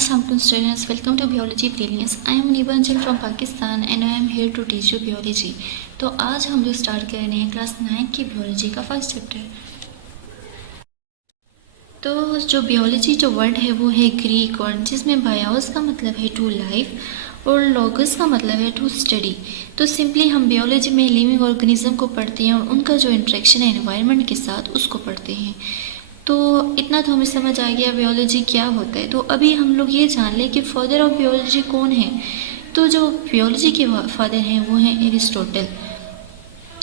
Assalamualaikum students, welcome to Biology Brilliance. I am Nibanjal from Pakistan and I am here to teach you biology. तो आज हम लोग start कर रहे हैं क्लास 9 की बियोलॉजी का फर्स्ट चैप्टर। तो जो बियोलॉजी जो वर्ड है वो है ग्रीक वर्ड जिसमें बायोस का मतलब है टू लाइफ और लोगस का मतलब है टू स्टडी। तो सिंपली हम बियोलॉजी में लिविंग ऑर्गेनिज्म को पढ़ते हैं और उनका जो इंटरेक्शन है एनवायरनमेंट के साथ उसको पढ़ते हैं। तो इतना तो हमें समझ आ गया बियोलॉजी क्या होता है। तो अभी हम लोग ये जान लें कि फादर ऑफ बियोलॉजी कौन है। तो जो बियोलॉजी के फादर हैं वो हैं एरिस्टोटल।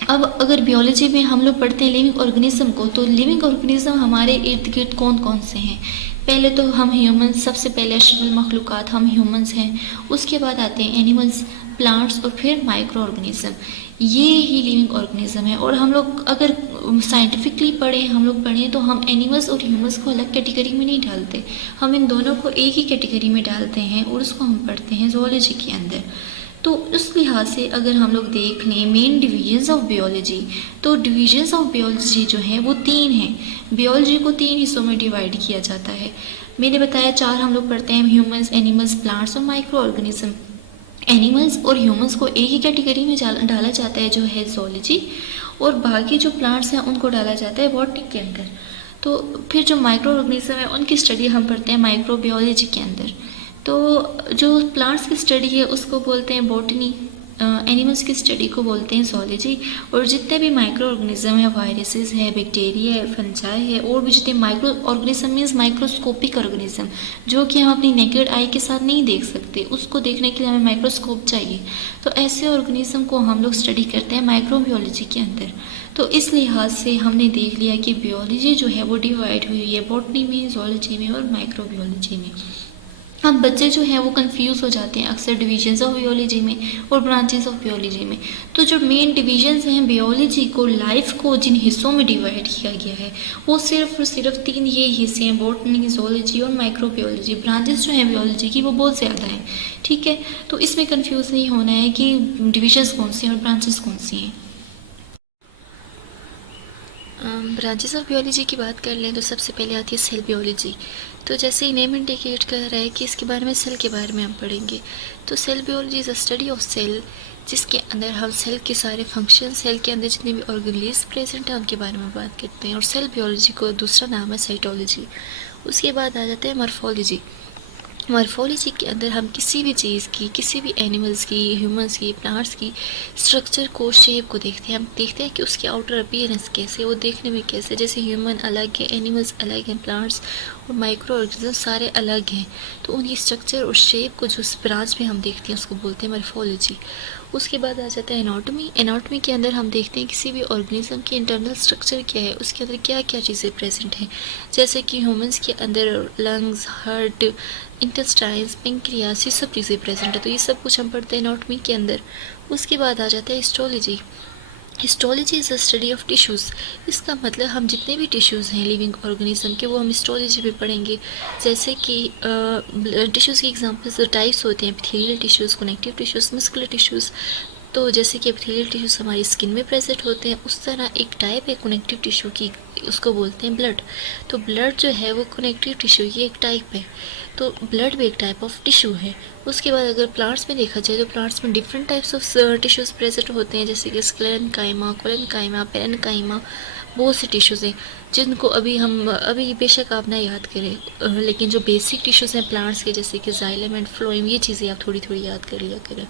अब अगर बियोलॉजी में हम लोग पढ़ते हैं लिविंग ऑर्गेनिज्म को, तो लिविंग ऑर्गेनिज्म हमारे इर्द गिर्द कौन कौन से हैं। पहले तो हम ह्यूमंस, सबसे पहले अशरफुल मखलूक़ात हम ह्यूमंस हैं। उसके बाद आते हैं एनिमल्स, प्लांट्स और फिर माइक्रो ऑर्गेनिज्म। ये ही लिविंग ऑर्गेनिज्म है। और हम लोग अगर साइंटिफिकली पढ़ें, हम लोग पढ़ें तो हम एनिमल्स और ह्यूमंस को अलग कैटेगरी में नहीं डालते, हम इन दोनों को एक ही कैटेगरी में डालते हैं और उसको हम पढ़ते हैं ज़ूलॉजी के अंदर। तो उस लिहाज से अगर हम लोग देख लें मेन डिवीजन्स ऑफ बियोलॉजी, तो डिवीजन्स ऑफ बियोलॉजी जो है वो 3 हैं। बियोलॉजी को 3 हिस्सों में डिवाइड किया जाता है। मैंने बताया 4 हम लोग पढ़ते हैं, ह्यूमंस, एनिमल्स, प्लांट्स और माइक्रो ऑर्गेनिज्म। एनिमल्स और ह्यूमंस को एक ही कैटेगरी में डाला जाता है जो है ज़ूलॉजी, और बाकी जो प्लांट्स हैं उनको डाला जाता है बॉटनी के अंदर। तो फिर जो माइक्रो ऑर्गेनिज्म है उनकी स्टडी हम पढ़ते हैं माइक्रोबायोलॉजी के अंदर। तो जो प्लांट्स की स्टडी है उसको बोलते हैं बॉटनी, एनिमल्स की स्टडी को बोलते हैं ज़ूलॉजी, और जितने भी माइक्रो ऑर्गेनिज्म है, वायरसेस है, बैक्टीरिया है, फंजाई है, और भी जितने micro organism means microscopic organism जो कि हम अपनी नेकेड आई के साथ नहीं देख सकते, उसको देखने के लिए हमें माइक्रोस्कोप चाहिए। तो ऐसे ऑर्गेनिज्म को हम लोग स्टडी करते हैं माइक्रोबायोलॉजी के अंदर। तो इस लिहाज से हमने देख लिया कि बियोलॉजी जो है वो डिवाइड हुई है बॉटनी में, ज़ूलॉजी में और माइक्रोबायोलॉजी में। अब बच्चे जो हैं वो कंफ्यूज हो जाते हैं अक्सर डिवीजन्स ऑफ बियोलॉजी में और ब्रांचेस ऑफ बियोलॉजी में। तो जो मेन डिवीजन्स हैं बियोलॉजी को, लाइफ को जिन हिस्सों में डिवाइड किया गया है वो सिर्फ और सिर्फ 3 ये हिस्से हैं, बॉटनी, ज़ूलॉजी और माइक्रोबायोलॉजी। ब्रांचेस जो हैं बियोलॉजी की वो बहुत ज़्यादा हैं, ठीक है। तो इसमें कन्फ्यूज़ नहीं होना है कि डिविजन्स कौन से हैं और ब्रांचेस कौन सी हैं। ब्रांचेस ऑफ बियोलॉजी की बात कर लें तो सबसे पहले आती है सेल बियोलॉजी। तो जैसे ही नेम इंडिकेट कर रहा है कि इसके बारे में, सेल के बारे में हम पढ़ेंगे। तो cell biology is a study of cell, जिसके अंदर हम सेल के सारे फंक्शन, सेल के अंदर जितने भी ऑर्गेनेल्स प्रेजेंट हैं उनके बारे में बात करते हैं। और सेल बियोलॉजी को दूसरा नाम है साइटोलॉजी। उसके बाद आ जाता है मॉर्फोलॉजी। मॉर्फोलॉजी के अंदर हम किसी भी चीज़ की, किसी भी एनिमल्स की, ह्यूमंस की, प्लांट्स की स्ट्रक्चर को, शेप को देखते हैं। हम देखते हैं कि उसकी आउटर अपीयरेंस कैसे, वो देखने में कैसे, जैसे ह्यूमन अलग है, एनिमल्स अलग हैं, प्लांट्स और माइक्रो ऑर्गेनिज्म सारे अलग हैं। तो उनकी स्ट्रक्चर और शेप को जो ब्रांच में हम देखते हैं उसको बोलते हैं मॉर्फोलॉजी। उसके बाद आ जाता है एनाटॉमी। एनाटॉमी के अंदर हम देखते हैं किसी भी ऑर्गेनिज्म की इंटरनल स्ट्रक्चर क्या है, उसके अंदर क्या क्या चीज़ें प्रेजेंट हैं। जैसे कि ह्यूमंस के अंदर लंग्स, हार्ट, इंटेस्टाइन्स, पेंक्रियास, ये सब चीज़ें प्रेजेंट है। तो ये सब कुछ हम पढ़ते हैं एनाटॉमी के अंदर। उसके बाद आ जाता है histology. Histology is a study of tissues. इसका मतलब हम जितने भी टिश्यूज़ हैं लिविंग ऑर्गेनिज्म के वो हम हिस्टोलॉजी में पढ़ेंगे। जैसे कि टिश्यूज़ की एग्जांपल्स टाइप्स होते हैं, epithelial tissues, connective tissues, muscular tissues. तो जैसे कि एपिथेलियल टिश्यूज़ हमारी स्किन में प्रेजेंट होते हैं, उस तरह एक टाइप है कनेक्टिव टिश्यू की, उसको बोलते हैं ब्लड। तो ब्लड जो है वो कनेक्टिव टिश्यू की एक टाइप है। तो ब्लड भी एक टाइप ऑफ टिश्यू है। उसके बाद अगर प्लांट्स में देखा जाए तो प्लांट्स में different types of tissues present होते हैं, जैसे कि स्क्लेरेन्काइमा, कोलेन्काइमा, पेरेन्काइमा, बहुत से टिश्यूज़ हैं जिनको अभी बेशक आप ना याद करें, लेकिन जो बेसिक टिश्यूज़ हैं प्लांट्स के, जैसे कि जाइलम एंड फ्लोएम, ये चीज़ें आप थोड़ी थोड़ी याद कर लिया करें।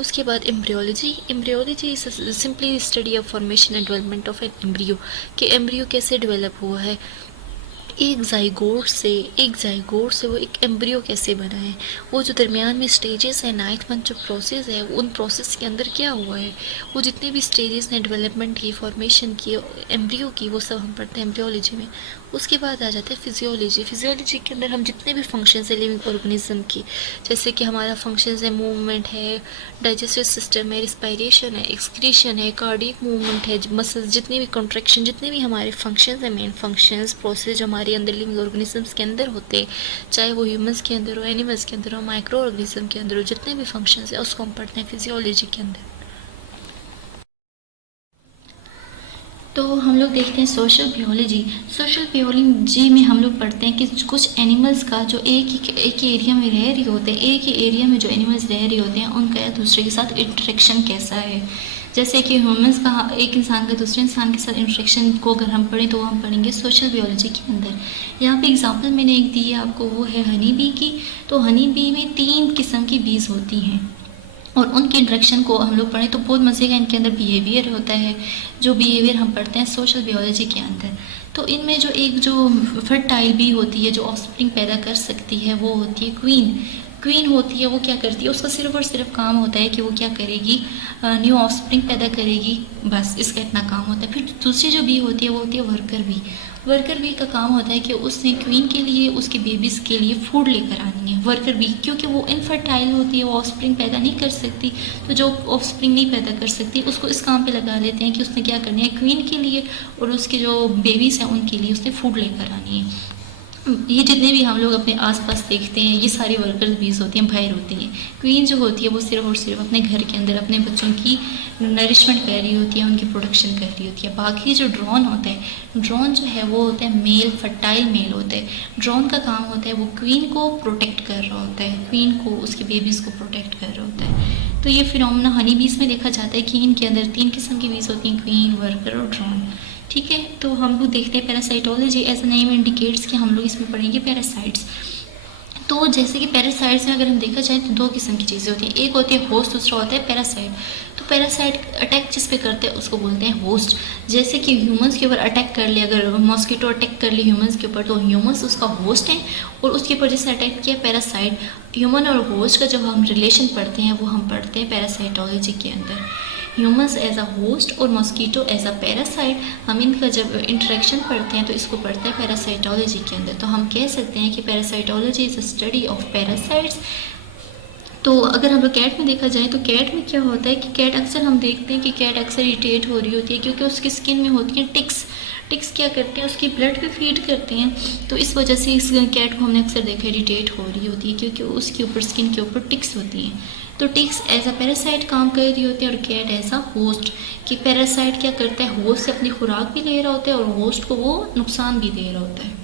उसके बाद embryology. Embryology is simply study of formation and development of an embryo, कि एम्ब्रियो कैसे डेवलप हुआ है, एक जाइगोट से वो एक एम्ब्रियो कैसे बना है, वो जो दरमियान में स्टेजेस हैं, 9th मंथ जो प्रोसेस है, उन प्रोसेस के अंदर क्या हुआ है, वो जितने भी स्टेजेस हैं डेवलपमेंट की, फॉर्मेशन की, एम्ब्रियो की, वो सब हम पढ़ते हैं एम्ब्रियोलॉजी में। उसके बाद आ जाता है फिजियोलॉजी। फिजियोलॉजी के अंदर हम जितने भी फंक्शंस हैं लिविंग ऑर्गेनिज्म की, जैसे कि हमारा फंक्शंस है, मूवमेंट है, डाइजेस्टिव सिस्टम है, रिस्पायरेशन है, एक्सक्रीशन है, कार्डियक मूवमेंट है, मसल्स, जितने भी कॉन्ट्रैक्शन, जितने भी हमारे फंक्शंस हैं, मेन फंक्शंस, प्रोसेस जो हमारे अंदर लिविंग ऑर्गेनिजम्स के अंदर होते हैं, चाहे वो ह्यूमंस के अंदर हो, एनिमल्स के अंदर हो, माइक्रो ऑर्गेनिज्म के अंदर हो, जितने भी फंक्शंस हैं उसको हम पढ़ते हैं फिजियोलॉजी के अंदर। तो हम लोग देखते हैं सोशल बियोलॉजी। सोशल बियोलॉजी में हम लोग पढ़ते हैं कि कुछ एनिमल्स का जो एक ही एरिया में रह रहे होते हैं, एक ही एरिया में जो एनिमल्स रह रहे होते हैं उनका एक दूसरे के साथ इंटरेक्शन कैसा है। जैसे कि ह्यूमंस का एक इंसान का दूसरे इंसान के साथ इंटरेक्शन को अगर हम पढ़ें तो हम पढ़ेंगे सोशल बियोलॉजी के अंदर। यहाँ पे एग्जांपल मैंने एक दी है आपको, वो है हनी बी की। तो हनी बी में 3 किस्म की बीज होती हैं और उनके इंटरेक्शन को हम लोग पढ़ें तो बहुत मज़े का इनके अंदर बिहेवियर होता है, जो बिहेवियर हम पढ़ते हैं सोशल बियोलॉजी के अंदर। तो इनमें जो फर्टाइल बी होती है, जो ऑफस्प्रिंग पैदा कर सकती है, वो होती है क्वीन। क्वीन होती है, वो क्या करती है, उसका सिर्फ और सिर्फ काम होता है कि वो क्या करेगी, न्यू ऑफस्प्रिंग पैदा करेगी, बस इसका इतना काम होता है। फिर दूसरी जो बी होती है वो होती है वर्कर बी। वर्कर बी का काम होता है कि उसने क्वीन के लिए, उसके बेबीज़ के लिए फूड लेकर आनी है। वर्कर बी क्योंकि वो इनफर्टाइल होती है, वो ऑफस्प्रिंग पैदा नहीं कर सकती, तो जो ऑफस्प्रिंग नहीं पैदा कर सकती उसको इस काम पे लगा लेते हैं कि उसने क्या करनी है, क्वीन के लिए और उसके जो बेबीज़ हैं उनके लिए उसने फूड लेकर आनी है। ये जितने भी हम लोग अपने आसपास देखते हैं ये सारी वर्कर्स बीज होती हैं, बाहर होती हैं। क्वीन जो होती है वो सिर्फ और सिर्फ अपने घर के अंदर अपने बच्चों की नरिशमेंट कर रही होती है, उनकी प्रोडक्शन कर रही होती है। बाकी जो ड्रोन होता है, ड्रोन जो है वो होता है मेल, फर्टाइल मेल होता है। ड्रोन का काम होता है वो क्वीन को प्रोटेक्ट कर रहा होता है, क्वीन को, उसके बेबीज़ को प्रोटेक्ट कर रहा होता है। तो ये फिनोमेना हनी बीज में देखा जाता है कि इनके अंदर 3 किस्म की बीज होती हैं, क्वीन, वर्कर और ड्रोन। ठीक है, तो हम लोग देखते हैं parasitology. As a name indicates कि हम लोग इसमें पढ़ेंगे पैरासाइट्स। तो जैसे कि पैरासाइट्स में अगर हम देखा जाए तो 2 किस्म की चीज़ें होती हैं, एक होती है होस्ट, दूसरा होता है पैरासाइट। तो पैरासाइट अटैक जिस पे करते हैं उसको बोलते हैं होस्ट। जैसे कि ह्यूमंस के ऊपर अटैक कर लिया, अगर मॉस्किटो अटैक कर ली ह्यूमंस के ऊपर तो ह्यूमंस उसका होस्ट है और उसके ऊपर जैसे अटैक किया पैरासाइट। ह्यूमन और होस्ट का जब हम रिलेशन पढ़ते हैं वो हम पढ़ते हैं पैरासाइटोलॉजी के अंदर। ह्यूमंस एज अ होस्ट और मॉस्किटो एज अ पैरासाइट, हम इनका जब इंटरेक्शन पढ़ते हैं तो इसको पढ़ते हैं पैरासाइटोलॉजी के अंदर। तो हम कह सकते हैं कि parasitology is a study of parasites. तो अगर हम लोग कैट में देखा जाए तो कैट में क्या होता है कि कैट अक्सर हम देखते हैं कि कैट अक्सर इरिटेट हो रही होती है क्योंकि उसकी स्किन में होती है टिक्स। टिक्स क्या करते हैं, उसकी ब्लड पे फीड करते हैं, तो इस वजह से इस कैट को हमने अक्सर देखा इरिटेट हो रही होती है क्योंकि उसके ऊपर, स्किन के ऊपर टिक्स होती हैं। तो टिक्स एज अ पैरासाइट काम कर रही होती है और कैट एज अ होस्ट। कि पैरासाइट क्या करता है, होस्ट से अपनी खुराक भी ले रहा होता है और होस्ट को वो नुकसान भी दे रहा होता है।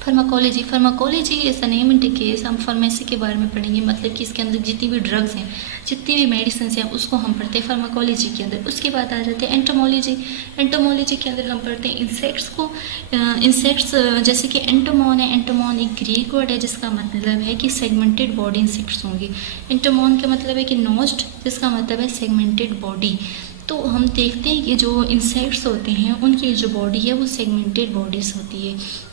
Pharmacology. Pharmacology is a name indicates, हम फार्मेसी के बारे में पढ़ेंगे, मतलब कि इसके अंदर जितनी भी ड्रग्स हैं, जितनी भी मेडिसिन हैं उसको हम पढ़ते हैं फार्माकोलॉजी के अंदर। उसके बाद आ जाते हैं एंटोमोलॉजी। एंटोमोलॉजी के अंदर हम पढ़ते हैं इंसेक्ट्स को। इंसेक्ट्स जैसे कि एंटोमॉन है, एंटोमॉन एक ग्रीक वर्ड है जिसका मतलब है कि सेगमेंटेड बॉडी इंसेक्ट्स होंगे। एंटोमॉन का मतलब है कि नोस्ट, जिसका मतलब है सेगमेंटेड बॉडी। तो हम देखते हैं कि जो इंसेक्ट्स होते हैं उनकी जो बॉडी है वो सेगमेंटेड बॉडीज़ होती है।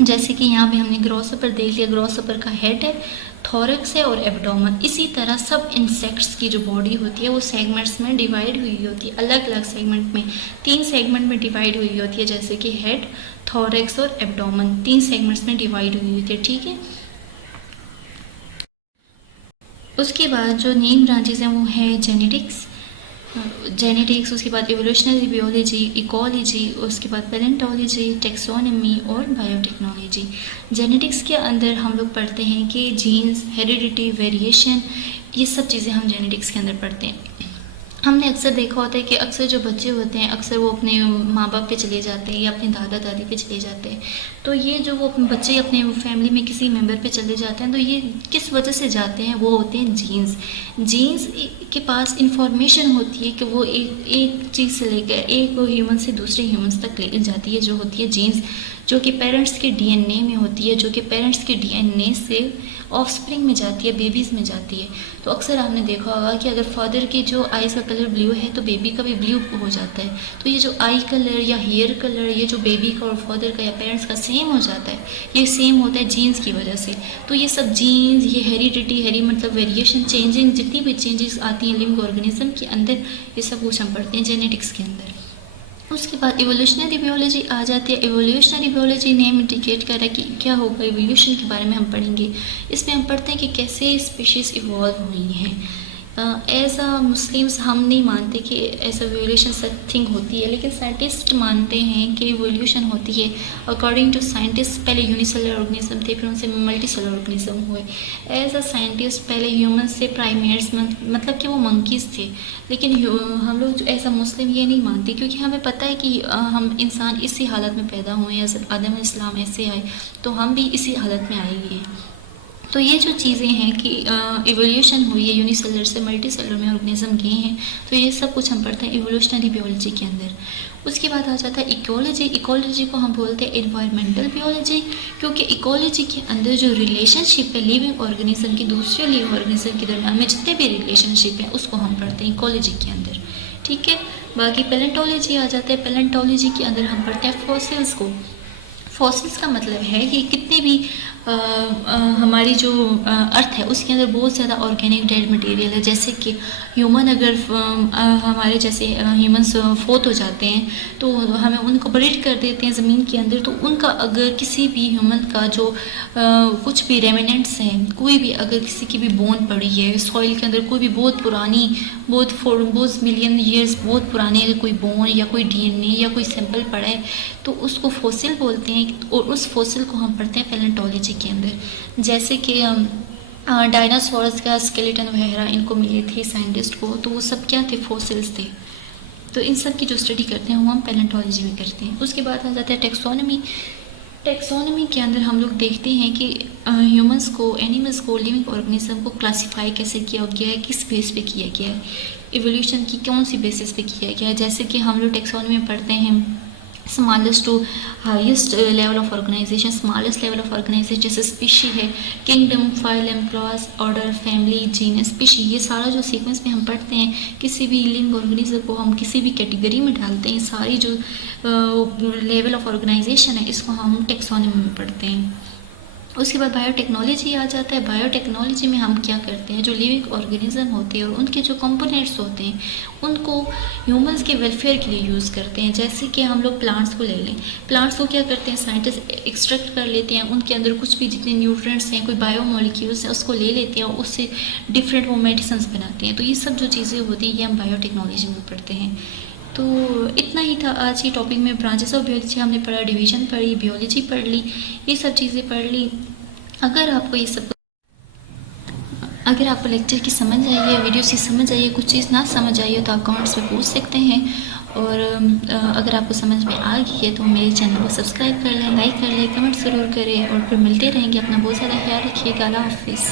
जैसे कि यहाँ पे हमने ग्रॉसहॉपर देख लिया, ग्रॉसहॉपर का हेड है, थोरैक्स है और एब्डोमेन। इसी तरह सब इंसेक्ट्स की जो बॉडी होती है वो सेगमेंट्स में डिवाइड हुई होती है, अलग अलग सेगमेंट में, 3 सेगमेंट में डिवाइड हुई होती है। जैसे कि हेड, थोरैक्स और एब्डोमेन 3 सेगमेंट्स में डिवाइड हुई होती है। ठीक है, उसके बाद जो नेम ब्रांचेस हैं वो है जेनेटिक्स, उसके बाद एवोल्यूशनरी बियोलॉजी, इकोलॉजी, उसके बाद पैलेंटोलॉजी, टेक्सोनॉमी और बायोटेक्नोलॉजी। जेनेटिक्स के अंदर हम लोग पढ़ते हैं कि जीन्स, हेरिडिटी, वेरिएशन, ये सब चीज़ें हम जेनेटिक्स के अंदर पढ़ते हैं। हमने अक्सर देखा होता है कि अक्सर जो बच्चे होते हैं अक्सर वो अपने माँ बाप पे चले जाते हैं या अपने दादा दादी पे चले जाते हैं। तो ये जो वो बच्चे अपने फैमिली में किसी मेंबर पे चले जाते हैं तो ये किस वजह से जाते हैं, वो होते हैं जीन्स। जीन्स के पास इंफॉर्मेशन होती है कि वो एक चीज़ से लेकर एक ह्यूमन से दूसरे ह्यूमन्स तक ले जाती है, जो होती है जीन्स, जो कि पेरेंट्स के डीएनए में होती है, जो कि पेरेंट्स के डीएनए से ऑफस्प्रिंग में जाती है, बेबीज़ में जाती है। तो अक्सर आपने देखा होगा कि अगर फादर की जो आईज़ का कलर ब्लू है तो बेबी का भी ब्लू हो जाता है। तो ये जो आई कलर या हेयर कलर, ये जो बेबी का और फादर का या पेरेंट्स का सेम हो जाता है, ये सेम होता है जीन्स की वजह से। तो ये सब जीन्स, ये हेरिडिटी, मतलब वेरिएशन, चेंजिंग, जितनी भी चेंजेस आती हैं लिविंग ऑर्गेनिज्म के अंदर, ये सब कुछ हम पढ़ते हैं जेनेटिक्स के अंदर। उसके बाद एवोल्यूशनरी बियोलॉजी आ जाती है। एवोल्यूशनरी बियोलॉजी नेम इंडिकेट कर रहा है कि क्या होगा, एवोल्यूशन के बारे में हम पढ़ेंगे। इसमें हम पढ़ते हैं कि कैसे स्पीशीज़ इवॉल्व हुई हैं। एज अ मुस्लिम्स हम नहीं मानते कि ऐसा इवोल्यूशन सच थिंग होती है, लेकिन साइंटिस्ट मानते हैं कि इवोल्यूशन होती है। अकॉर्डिंग टू साइंटिस्ट पहले यूनिसेलुलर ऑर्गेनिज्म थे, फिर उनसे मल्टीसेलुलर ऑर्गेनिज्म हुए। एज अ साइंटिस्ट पहले ह्यूमंस से प्राइमेट्स मतलब कि वो मंकीज़ थे, लेकिन हम लोग एज अ मुस्लिम ये नहीं मानते, क्योंकि हमें पता है कि हम इंसान इसी हालत में पैदा हुए हैं, आदम इस्लाम ऐसे आए तो हम भी इसी हालत में आएंगे। तो ये जो चीज़ें हैं कि इवोल्यूशन हुई है, यूनिसेलुलर से मल्टी सेलुलर में ऑर्गेनिज्म गए हैं, तो ये सब कुछ हम पढ़ते हैं इवोल्यूशनरी बियोलॉजी के अंदर। उसके बाद आ जाता है इकोलॉजी। इकोलॉजी को हम बोलते हैं एनवायरमेंटल बियोलॉजी, क्योंकि इकोलॉजी के अंदर जो रिलेशनशिप है लिविंग ऑर्गेनिज्म की दूसरे लिविंग ऑर्गेनिज्म के दरमियान में जितने भी रिलेशनशिप हैं उसको हम पढ़ते हैं इकोलॉजी के अंदर। ठीक है, बाकी पैलेंटोलॉजी आ जाता है। पैलेंटोलॉजी के अंदर हम पढ़ते हैं फॉसिल्स को। फॉसिल्स का मतलब है कि कितने भी हमारी जो अर्थ है उसके अंदर बहुत ज़्यादा ऑर्गेनिक डेड मटेरियल है। जैसे कि ह्यूमन अगर हमारे जैसे ह्यूमन्स फोत हो जाते हैं तो हमें उनको बरीड कर देते हैं ज़मीन के अंदर, तो उनका अगर किसी भी ह्यूमन का जो कुछ भी रेमिनेंट्स हैं, कोई भी अगर किसी की भी बोन पड़ी है सॉइल के अंदर, कोई भी बहुत पुरानी बहुत मिलियन ईयर्स बहुत पुरानी अगर कोई बोन या कोई डीएनए या कोई सैंपल पड़ा है तो उसको फॉसिल बोलते हैं, और उस फॉसिल को हम पढ़ते हैं पैलेंटोलॉजी के अंदर। जैसे कि डायनासोरस का स्केलेटन वगैरह इनको मिले थे साइंटिस्ट को, तो वो सब क्या थे, फॉसिल्स थे। तो इन सब की जो स्टडी करते हैं वो हम पैलेंटोलॉजी में करते हैं। उसके बाद आ जाता है टेक्सोनमी। टेक्सोनमी के अंदर हम लोग देखते हैं कि ह्यूमंस को, एनिमल्स को, लिविंग ऑर्गेनिज्म को क्लासीफाई कैसे किया गया है, किस बेस पे किया गया है, इवोल्यूशन की कौन सी बेसिस पे किया गया है। जैसे कि हम लोग टेक्सोनमी में पढ़ते हैं smallest to highest level of organisation, smallest level of organisation जैसे स्पीशी है, kingdom, phylum, class, order, family, genus, species, ये सारा जो सीक्वेंस में हम पढ़ते हैं किसी भी लिविंग ऑर्गेनिज्म को हम किसी भी कैटेगरी में डालते हैं, सारी जो लेवल ऑफ ऑर्गेनाइजेशन है इसको हम टेक्सोनमी में पढ़ते हैं। उसके बाद बायोटेक्नोलॉजी आ जाता है। बायोटेक्नोलॉजी में हम क्या करते हैं, जो लिविंग ऑर्गेनिज्म होते हैं और उनके जो कंपोनेंट्स होते हैं उनको ह्यूमंस के वेलफेयर के लिए यूज़ करते हैं। जैसे कि हम लोग प्लांट्स को ले लें, प्लांट्स को क्या करते हैं साइंटिस्ट एक्सट्रैक्ट कर लेते हैं, उनके अंदर कुछ भी जितने न्यूट्रिएंट्स हैं, कोई बायोमोलिक्यूल्स हैं उसको ले लेते हैं और उससे डिफरेंट वो मेडिसिन बनाते हैं। तो ये सब जो चीज़ें होती हैं ये हम बायोटेक्नोलॉजी में पढ़ते हैं। तो इतना ही था आज की टॉपिक में। ब्रांचेस ऑफ बियोलॉजी हमने पढ़ा, डिवीज़न पढ़ी, बियोलॉजी पढ़ ली, ये सब चीज़ें पढ़ ली। अगर आपको ये सब, अगर आपको लेक्चर की समझ आई है, वीडियोस की समझ आई है, कुछ चीज़ ना समझ आई हो तो आप कमेंट्स में पूछ सकते हैं। और अगर आपको समझ में आ गई है तो मेरे चैनल को सब्सक्राइब कर लें, लाइक कर लें, कमेंट ज़रूर करें, और फिर मिलते रहेंगे। अपना बहुत ज़्यादा ख्याल रखिएगा। अल्लाह हाफिज़।